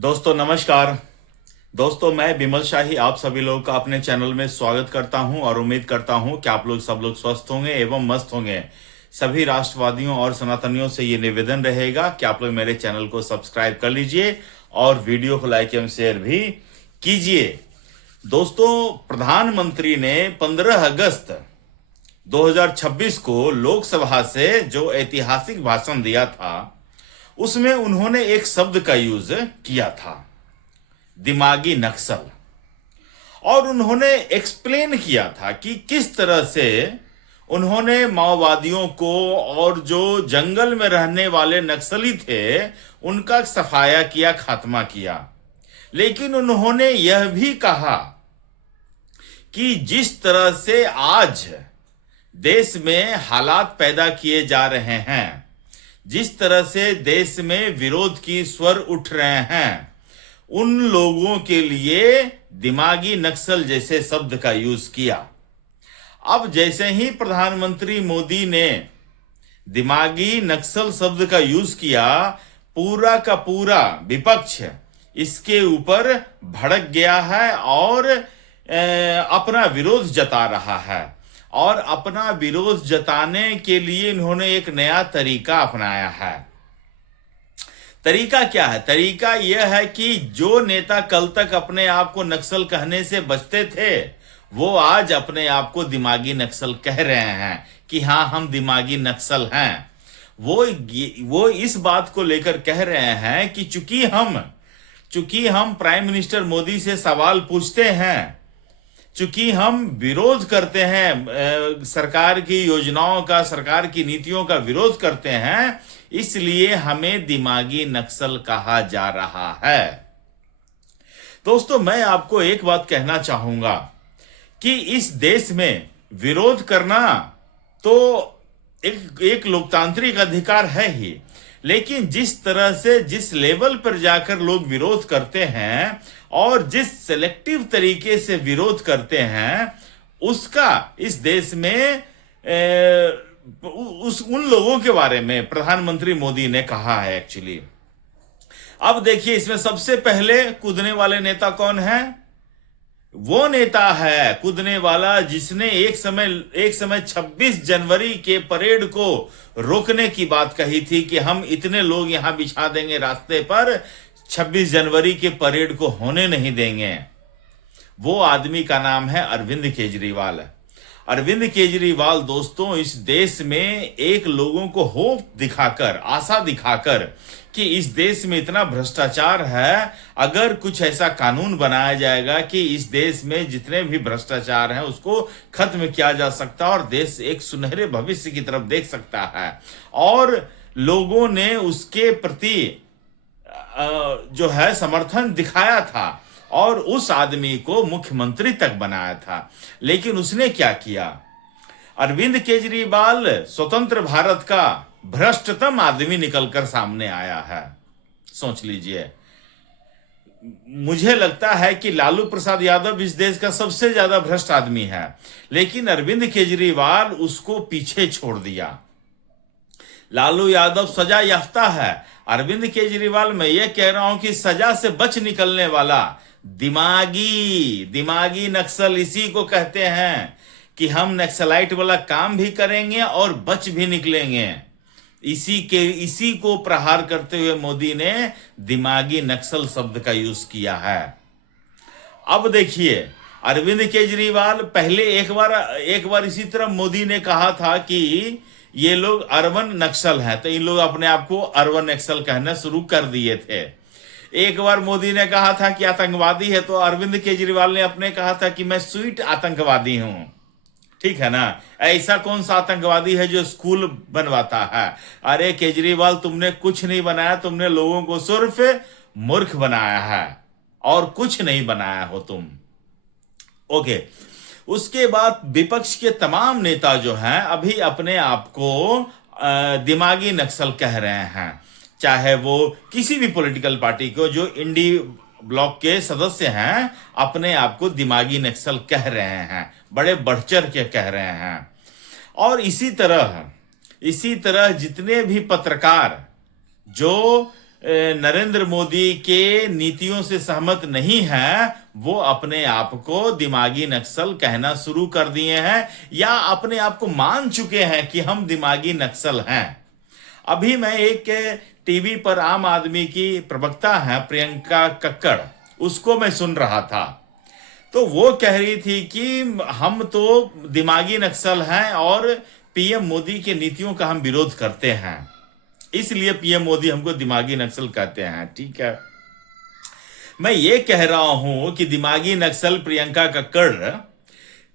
दोस्तों नमस्कार। दोस्तों मैं बिमल शाही आप सभी लोगों का अपने चैनल में स्वागत करता हूं और उम्मीद करता हूं कि आप लोग सब लोग स्वस्थ होंगे एवं मस्त होंगे। सभी राष्ट्रवादियों और सनातनियों से ये निवेदन रहेगा कि आप लोग मेरे चैनल को सब्सक्राइब कर लीजिए और वीडियो को लाइक एवं शेयर भी कीजिए। दोस्तों प्रधानमंत्री ने 15 अगस्त 2026 को लोकसभा से जो ऐतिहासिक भाषण दिया था उसमें उन्होंने एक शब्द का यूज किया था, दिमागी नक्सल। और उन्होंने एक्सप्लेन किया था कि किस तरह से उन्होंने माओवादियों को और जो जंगल में रहने वाले नक्सली थे उनका सफाया किया, खात्मा किया। लेकिन उन्होंने यह भी कहा कि जिस तरह से आज देश में हालात पैदा किए जा रहे हैं, जिस तरह से देश में विरोध की स्वर उठ रहे हैं, उन लोगों के लिए दिमागी नक्सल जैसे शब्द का यूज किया। अब जैसे ही प्रधानमंत्री मोदी ने दिमागी नक्सल शब्द का यूज किया, पूरा का पूरा विपक्ष इसके ऊपर भड़क गया है और अपना विरोध जता रहा है। और अपना विरोध जताने के लिए इन्होंने एक नया तरीका अपनाया है। तरीका क्या है? तरीका यह है कि जो नेता कल तक अपने आप को नक्सल कहने से बचते थे वो आज अपने आप को दिमागी नक्सल कह रहे हैं कि हाँ हम दिमागी नक्सल हैं। वो इस बात को लेकर कह रहे हैं कि चूंकि हम प्राइम मिनिस्टर मोदी से सवाल पूछते हैं, चूंकि हम विरोध करते हैं, सरकार की योजनाओं का, सरकार की नीतियों का विरोध करते हैं, इसलिए हमें दिमागी नक्सल कहा जा रहा है। दोस्तों मैं आपको एक बात कहना चाहूंगा कि इस देश में विरोध करना तो एक लोकतांत्रिक अधिकार है ही, लेकिन जिस तरह से जिस लेवल पर जाकर लोग विरोध करते हैं और जिस सेलेक्टिव तरीके से विरोध करते हैं, उसका इस देश में उन लोगों के बारे में प्रधानमंत्री मोदी ने कहा है एक्चुअली। अब देखिए इसमें सबसे पहले कूदने वाले नेता कौन है? वो नेता है कूदने वाला जिसने एक समय 26 जनवरी के परेड को रोकने की बात कही थी कि हम इतने लोग यहां बिछा देंगे रास्ते पर, 26 जनवरी के परेड को होने नहीं देंगे। वो आदमी का नाम है अरविंद केजरीवाल। अरविंद केजरीवाल दोस्तों इस देश में एक लोगों को होप दिखाकर, आशा दिखाकर कि इस देश में इतना भ्रष्टाचार है, अगर कुछ ऐसा कानून बनाया जाएगा कि इस देश में जितने भी भ्रष्टाचार हैं उसको खत्म किया जा सकता है और देश एक सुनहरे भविष्य की तरफ देख सकता है। और लोगों ने उसके प्रति जो है समर्थन दिखाया था और उस आदमी को मुख्यमंत्री तक बनाया था। लेकिन उसने क्या किया? अरविंद केजरीवाल स्वतंत्र भारत का भ्रष्टतम आदमी निकलकर सामने आया है। सोच लीजिए, मुझे लगता है कि लालू प्रसाद यादव इस देश का सबसे ज्यादा भ्रष्ट आदमी है, लेकिन अरविंद केजरीवाल उसको पीछे छोड़ दिया। लालू यादव सजा याफ्ता है, अरविंद केजरीवाल मैं ये कह रहा हूं कि सजा से बच निकलने वाला दिमागी नक्सल इसी को कहते हैं कि हम नक्सलाइट वाला काम भी करेंगे और बच भी निकलेंगे। इसी को प्रहार करते हुए मोदी ने दिमागी नक्सल शब्द का यूज किया है। अब देखिए अरविंद केजरीवाल पहले एक बार इसी तरह मोदी ने कहा था कि ये लोग अर्बन नक्सल हैं, तो इन लोग अपने आप को अर्बन नक्सल कहना शुरू कर दिए थे। एक बार मोदी ने कहा था कि आतंकवादी है, तो अरविंद केजरीवाल ने अपने कहा था कि मैं स्वीट आतंकवादी हूं। ठीक है ना? ऐसा कौन सा आतंकवादी है जो स्कूल बनवाता है? अरे केजरीवाल तुमने कुछ नहीं बनाया, तुमने लोगों को सिर्फ मूर्ख बनाया है और कुछ नहीं बनाया हो तुम। ओके, उसके बाद विपक्ष के तमाम नेता जो हैं अभी अपने आप को दिमागी नक्सल कह रहे हैं, चाहे वो किसी भी पॉलिटिकल पार्टी को जो इंडी ब्लॉक के सदस्य हैं अपने आप को दिमागी नक्सल कह रहे हैं, बड़े बढ़ चढ़ के कह रहे हैं। और इसी तरह जितने भी पत्रकार जो नरेंद्र मोदी के नीतियों से सहमत नहीं है, वो अपने आप को दिमागी नक्सल कहना शुरू कर दिए हैं या अपने आप को मान चुके हैं कि हम दिमागी नक्सल हैं। अभी मैं एक टीवी पर आम आदमी की प्रवक्ता है प्रियंका कक्कड़, उसको मैं सुन रहा था, तो वो कह रही थी कि हम तो दिमागी नक्सल हैं और पीएम मोदी के नीतियों का हम विरोध करते हैं, इसलिए पीएम मोदी हमको दिमागी नक्सल कहते हैं। ठीक है, मैं ये कह रहा हूं कि दिमागी नक्सल प्रियंका कक्कड़,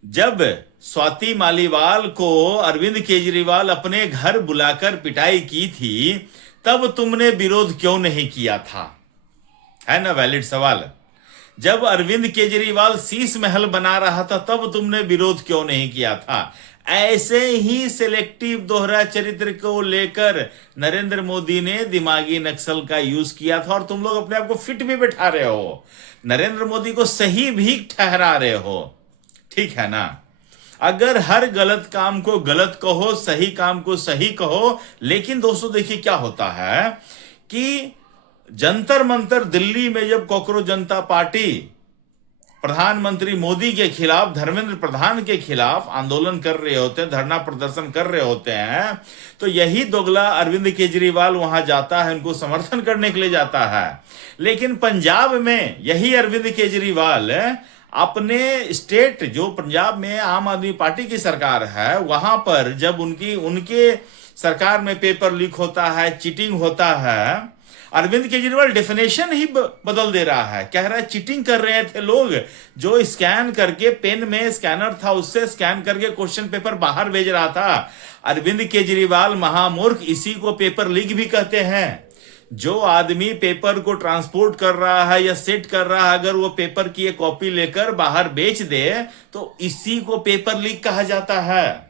जब स्वाति मालीवाल को अरविंद केजरीवाल अपने घर बुलाकर पिटाई की थी, तब तुमने विरोध क्यों नहीं किया था? है ना वैलिड सवाल। जब अरविंद केजरीवाल शीश महल बना रहा था, तब तुमने विरोध क्यों नहीं किया था? ऐसे ही सिलेक्टिव दोहरा चरित्र को लेकर नरेंद्र मोदी ने दिमागी नक्सल का यूज किया था, और तुम लोग अपने आप को फिट भी बैठा रहे हो, नरेंद्र मोदी को सही भी ठहरा रहे हो। ठीक है ना? अगर हर गलत काम को गलत कहो, सही काम को सही कहो, लेकिन दोस्तों देखिए क्या होता है कि जंतर मंतर दिल्ली में जब कॉकरोच जनता पार्टी प्रधानमंत्री मोदी के खिलाफ, धर्मेंद्र प्रधान के खिलाफ आंदोलन कर रहे होते हैं, धरना प्रदर्शन कर रहे होते हैं, तो यही दोगला अरविंद केजरीवाल वहां जाता है, उनको समर्थन करने के लिए जाता है। लेकिन पंजाब में यही अरविंद केजरीवाल अपने स्टेट, जो पंजाब में आम आदमी पार्टी की सरकार है, वहां पर जब उनके सरकार में पेपर लीक होता है, चीटिंग होता है, अरविंद केजरीवाल डेफिनेशन ही बदल दे रहा है, कह रहा है चीटिंग कर रहे थे लोग, जो स्कैन करके, पेन में स्कैनर था उससे स्कैन करके क्वेश्चन पेपर बाहर भेज रहा था। अरविंद केजरीवाल महामूर्ख, इसी को पेपर लीक भी कहते हैं। जो आदमी पेपर को ट्रांसपोर्ट कर रहा है या सेट कर रहा है, अगर वो पेपर की एक कॉपी लेकर बाहर बेच दे तो इसी को पेपर लीक कहा जाता है।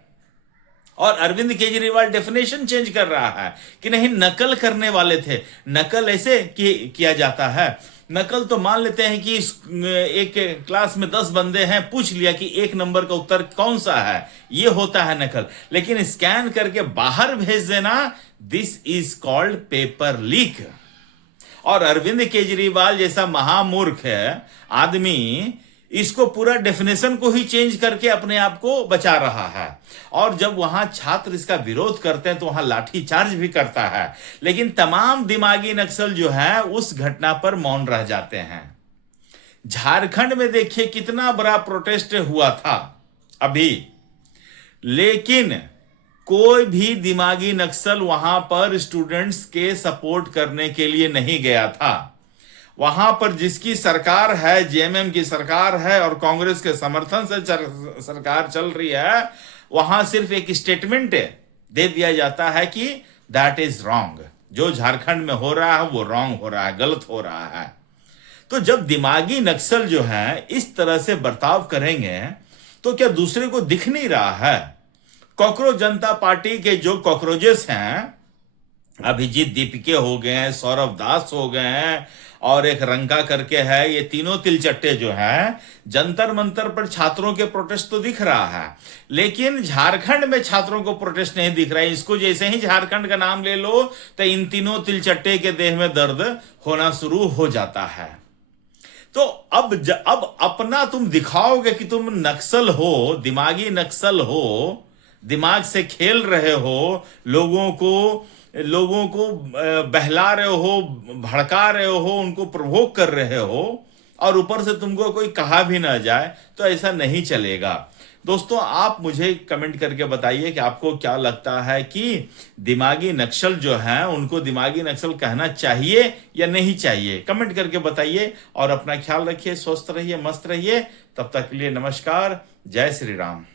और अरविंद केजरीवाल डेफिनेशन चेंज कर रहा है कि नहीं, नकल करने वाले थे। नकल ऐसे किया जाता है, नकल तो मान लेते हैं कि एक क्लास में 10 बंदे हैं, पूछ लिया कि 1 नंबर का उत्तर कौन सा है, ये होता है नकल। लेकिन स्कैन करके बाहर भेज देना, this is called paper leak. और अरविंद केजरीवाल जैसा महामूर्ख है आदमी इसको पूरा डेफिनेशन को ही चेंज करके अपने आप को बचा रहा है। और जब वहां छात्र इसका विरोध करते हैं तो वहां लाठी चार्ज भी करता है। लेकिन तमाम दिमागी नक्सल जो है उस घटना पर मौन रह जाते हैं। झारखंड में देखिए कितना बड़ा प्रोटेस्ट हुआ था अभी, लेकिन कोई भी दिमागी नक्सल वहां पर स्टूडेंट्स के सपोर्ट करने के लिए नहीं गया था। वहां पर जिसकी सरकार है, जेएमएम की सरकार है और कांग्रेस के समर्थन से सरकार चल रही है, वहां सिर्फ एक स्टेटमेंट दे दिया जाता है कि दैट इज रॉन्ग, जो झारखंड में हो रहा है वो रॉन्ग हो रहा है, गलत हो रहा है। तो जब दिमागी नक्सल जो है इस तरह से बर्ताव करेंगे तो क्या दूसरे को दिख नहीं रहा है? कॉकरोच जनता पार्टी के जो कॉकरोचेस हैं, अभिजीत दीपिके हो गए हैं, सौरभ दास हो गए हैं और एक रंका करके है, ये तीनों तिलचट्टे जो हैं जंतर मंतर पर छात्रों के प्रोटेस्ट तो दिख रहा है, लेकिन झारखंड में छात्रों को प्रोटेस्ट नहीं दिख रहा है। इसको जैसे ही झारखंड का नाम ले लो तो इन तीनों तिलचट्टे के देह में दर्द होना शुरू हो जाता है। तो अब अपना तुम दिखाओगे कि तुम नक्सल हो, दिमागी नक्सल हो, दिमाग से खेल रहे हो, लोगों को बहला रहे हो, भड़का रहे हो, उनको प्रवोक कर रहे हो, और ऊपर से तुमको कोई कहा भी ना जाए, तो ऐसा नहीं चलेगा। दोस्तों, आप मुझे कमेंट करके बताइए कि आपको क्या लगता है कि दिमागी नक्सल जो हैं उनको दिमागी नक्सल कहना चाहिए या नहीं चाहिए। कमेंट करके बताइए और अपना ख्याल रखिए, स्वस्थ रहिए, मस्त रहिए। तब तक के लिए नमस्कार, जय श्री राम।